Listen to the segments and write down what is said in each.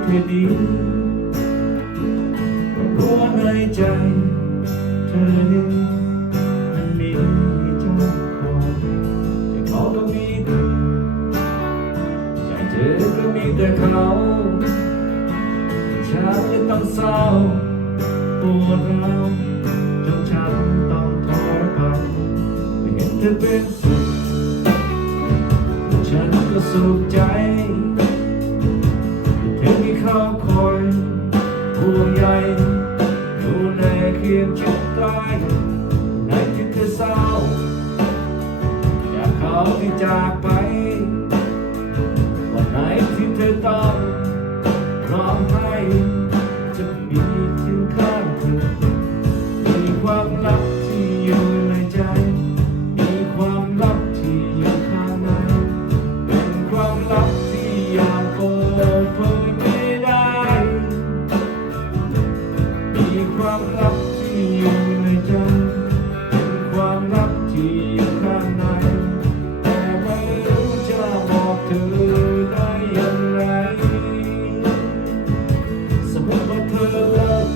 าใจเธอดีรู้ว่าในใจเธอนี้มันมีเจ้าของแต่เขาก็มีเธอใจเธอก็มีแต่เขาฉันเลยต้องเศร้าปวดร้าวจนฉันต้องถอยไปไม่เห็นเธอเป็นสุขฉันก็สุขใจ ถึงมีเขาคอยห่วงใยดูแลเคียงจิตใกล้ในที่เธอเศร้าอยากเขาที่จากไป วันไหนที่เธอต้องร้องไห้ ที่อยู่ในใจเป็นความรักที่อยู่ข้างใน แต่ไม่รู้จะบอกเธอได้อย่างไร สมมติว่าเธอรัก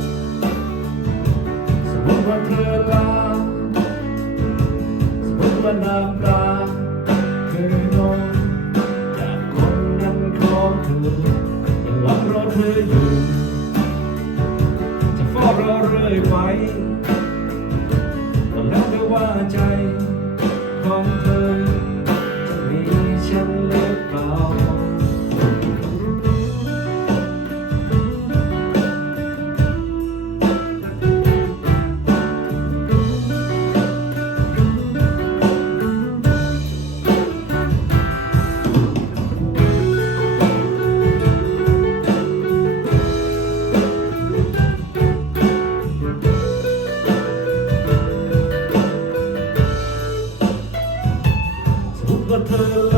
สมมติว่าเธอรักสมมติว่าน้ำตา ตอยไปก็แล้วแต่ว่าใจของเธอจะมีฉันหรือเปล่า ส